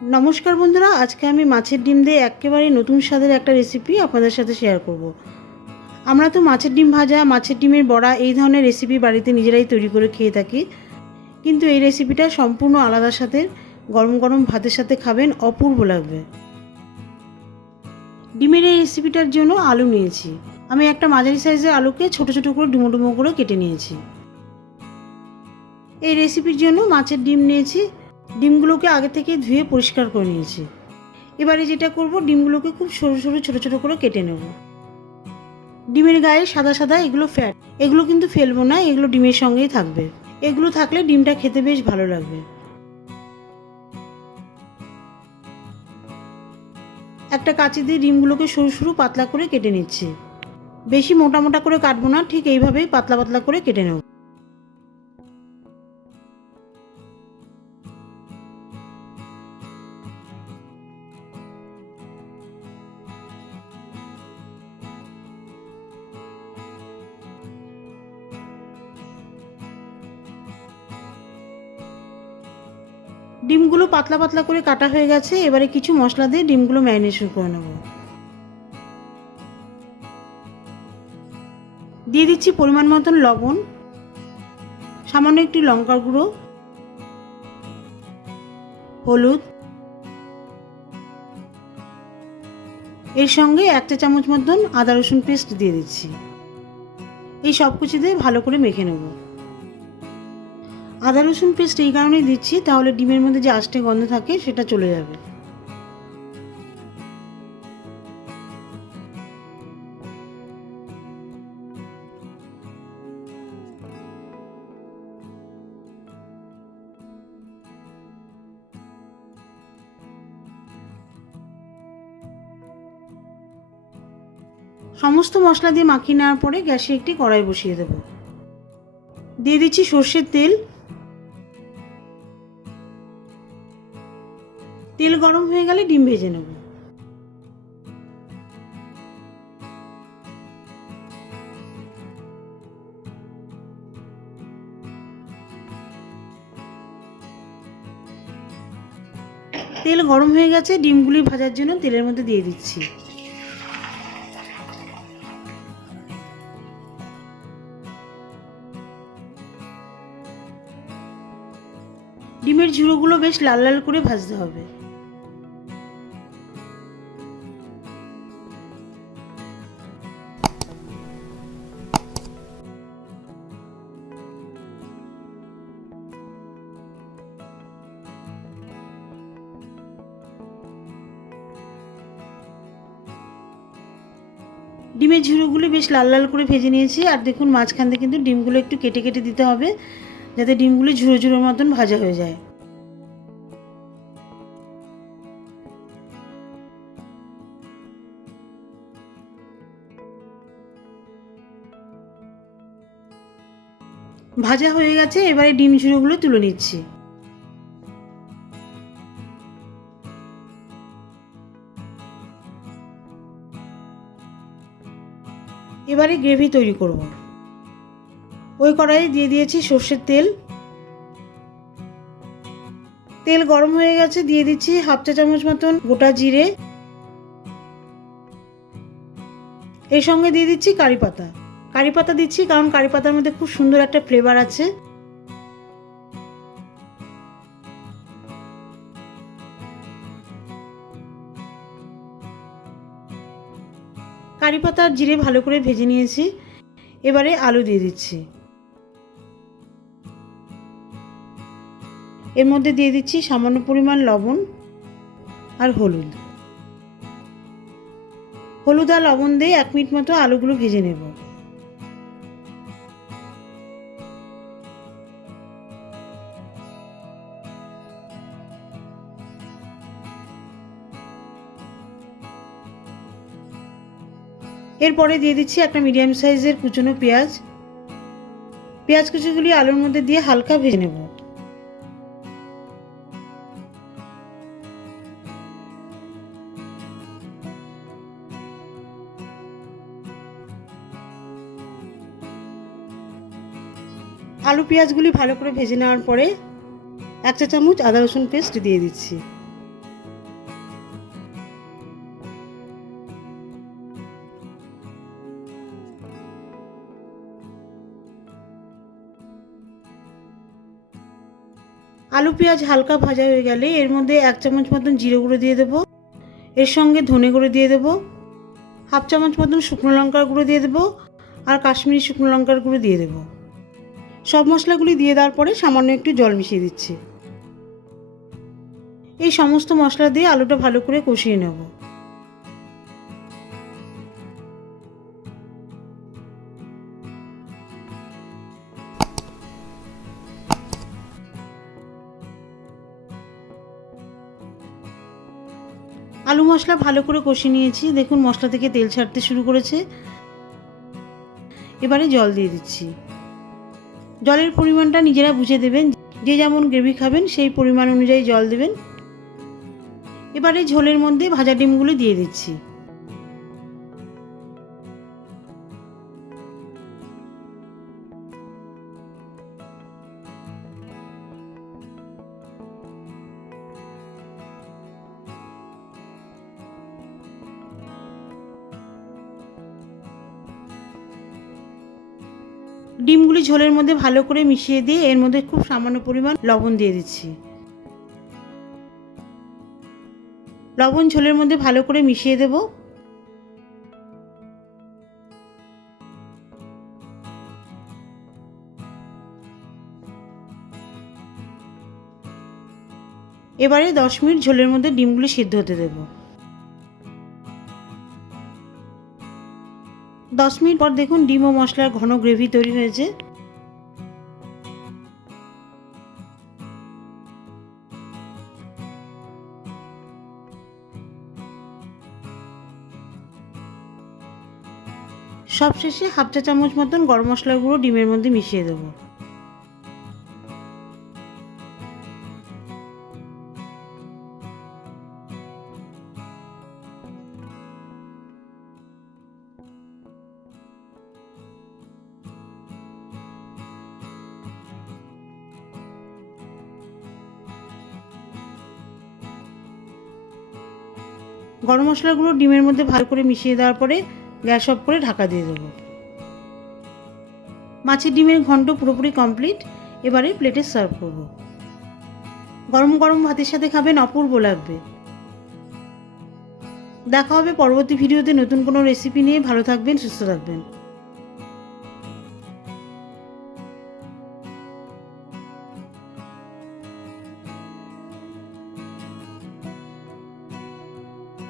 নমস্কার বন্ধুরা, আজকে আমি মাছের ডিম দিয়ে একেবারে নতুন স্বাদের একটা রেসিপি আপনাদের সাথে শেয়ার করব। আমরা তো মাছের ডিম ভাজা, মাছের ডিমের বড়া এই ধরনের রেসিপি বাড়িতে নিজেরাই তৈরি করে খেয়ে থাকি, কিন্তু এই রেসিপিটা সম্পূর্ণ আলাদা স্বাদের। গরম গরম ভাতের সাথে খাবেন, অপূর্ব লাগবে। ডিমের এই রেসিপিটার জন্য আলু নিয়েছি। আমি একটা মাঝারি সাইজের আলুকে ছোট ছোট করে ডুমো ডুমো করে কেটে নিয়েছি। এই রেসিপির জন্য মাছের ডিম নিয়েছি। ডিমগুলোকে আগে থেকে ধুয়ে পরিষ্কার করে নিয়েছি। এবারে যেটা করব, ডিমগুলোকে খুব সরু সরু ছোটো ছোটো করে কেটে নেব। ডিমের গায়ে সাদা সাদা এগুলো ফ্যাট, এগুলো কিন্তু ফেলবো না, এগুলো ডিমের সঙ্গেই থাকবে। এগুলো থাকলে ডিমটা খেতে বেশ ভালো লাগবে। একটা কাঁচি দিয়ে ডিমগুলোকে সরু সরু পাতলা করে কেটে নিচ্ছি। বেশি মোটা মোটা করে কাটবো না, ঠিক এইভাবেই পাতলা পাতলা করে কেটে নেব। ডিমগুলো পাতলা পাতলা করে কাটা হয়ে গেছে। এবারে কিছু মশলা দিয়ে ডিমগুলো ম্যারিনেশন করে নেব। দিয়ে দিচ্ছি পরিমাণ মতন লবণ, সামান্য একটু লঙ্কার গুঁড়ো, হলুদ, এর সঙ্গে 1 চা চামচ মতন আদা রসুন পেস্ট দিয়ে দিচ্ছি। এই সব কিছু দিয়ে ভালো করে মেখে নেব। আদা রসুন পেস্ট এই কারণেই দিচ্ছি, তাহলে ডিমের মধ্যে যে আষ্টে গন্ধ থাকে সেটা চলে যাবে। সমস্ত মশলা দিয়ে মাখিয়ে নেওয়ার পরে গ্যাসে একটি কড়াই বসিয়ে দেব। দিয়ে দিচ্ছি সর্ষের তেল। তেল গরম হয়ে গেলে ডিম ভেজে নেব। তেল গরম হয়ে গেছে, ডিমগুলি ভাজার জন্য তেলের মধ্যে দিয়ে দিচ্ছি। ডিমের ঝুড়োগুলো বেশ লাল লাল করে ভাজতে হবে। ডিমের ঝুড়োগুলো বেশ লাল লাল করে ভেজে নিয়েছি। আর দেখুন, মাঝখান থেকে কিন্তু ডিমগুলো একটু কেটে কেটে দিতে হবে, যাতে ডিমগুলো ঝুড়ো ঝুড়োর মতন ভাজা হয়ে যায়। ভাজা হয়ে গেছে, এবারে ডিম ঝুড়োগুলো তুলে নিচ্ছি। এবারে গ্রেভি তৈরি করব। ওই কড়াইয়ে দিয়ে দিয়েছি সর্ষের তেল। তেল গরম হয়ে গেছে, দিয়ে দিচ্ছি 1/2 চা চামচ মতন গোটা জিরে। এর সঙ্গে দিয়ে দিচ্ছি কারি পাতা। কারি পাতা দিচ্ছি কারণ কারি পাতার মধ্যে খুব সুন্দর একটা ফ্লেভার আছে। কারি পাতা আর জিরে ভালো করে ভেজে নিয়েছি। এবারে আলু দিয়ে দিচ্ছি। এর মধ্যে দিয়ে দিচ্ছি সামান্য পরিমাণ লবণ আর হলুদ। হলুদ আর লবণ দিয়ে 1 মিনিট মতো আলুগুলো ভেজে নেব। এরপরে দিয়ে দিচ্ছি একটা মিডিয়াম সাইজের কুচনো পেঁয়াজ। পেঁয়াজ কুচিগুলি আলুর মধ্যে দিয়ে হালকা ভেজে নেব। আলু পেঁয়াজগুলি ভালো করে ভেজে নেওয়ার পরে 1 চা চামচ আদা রসুন পেস্ট দিয়ে দিচ্ছি। আলু পেঁয়াজ হালকা ভাজা হয়ে গেলে এর মধ্যে 1 চামচ মতন জিরে গুঁড়ো দিয়ে দেবো। এর সঙ্গে ধনে গুঁড়ো দিয়ে দেবো, 1/2 চামচ মতন শুকনো লঙ্কার গুঁড়ো দিয়ে দেবো আর কাশ্মীরি শুকনো লঙ্কার গুঁড়ো দিয়ে দেবো। সব মশলাগুলি দিয়ে দেওয়ার পরে সামান্য একটু জল মিশিয়ে দিচ্ছি। এই সমস্ত মশলা দিয়ে আলুটা ভালো করে কষিয়ে নেব। আলু মশলা ভালো করে কষিয়ে নিয়েছি, দেখুন মশলা থেকে তেল ছাড়তে শুরু করেছে। এবারে জল দিয়ে দিচ্ছি। জলের পরিমাণটা নিজেরা বুঝে দেবেন, যে যেমন গ্রেভি খাবেন সেই পরিমাণ অনুযায়ী জল দেবেন। এবারে ঝোলের মধ্যে ভাজা ডিমগুলো দিয়ে দিচ্ছি। ডিমগুলি ঝোলের মধ্যে ভালো করে মিশিয়ে দিয়ে এর মধ্যে খুব সামান্য পরিমাণ লবণ দিয়ে দিচ্ছি। লবণ ঝোলের মধ্যে ভালো করে মিশিয়ে দেব। এবারে 10 মিনিট ঝোলের মধ্যে ডিমগুলি সিদ্ধ হতে দেব। 10 মিনিট পর দেখুন ডিম ও মশলার ঘন গ্রেভি তৈরি হয়েছে। সবশেষে 1/2 চা চামচ মতন গরম মশলার গুঁড়ো ডিমের মধ্যে মিশিয়ে দেব। গরম মশলার গুঁড়ো ডিমের মধ্যে ভালো করে মিশিয়ে দেওয়ার পরে গ্যাস অফ করে ঢাকা দিয়ে দেব। মাছের ডিমের ঘন্ট পুরোপুরি কমপ্লিট। এবারে প্লেটে সার্ভ করব। গরম গরম ভাতের সাথে খাবেন, অপূর্ব লাগবে। দেখা হবে পরবর্তী ভিডিওতে নতুন কোনো রেসিপি নিয়ে। ভালো থাকবেন, সুস্থ থাকবেন।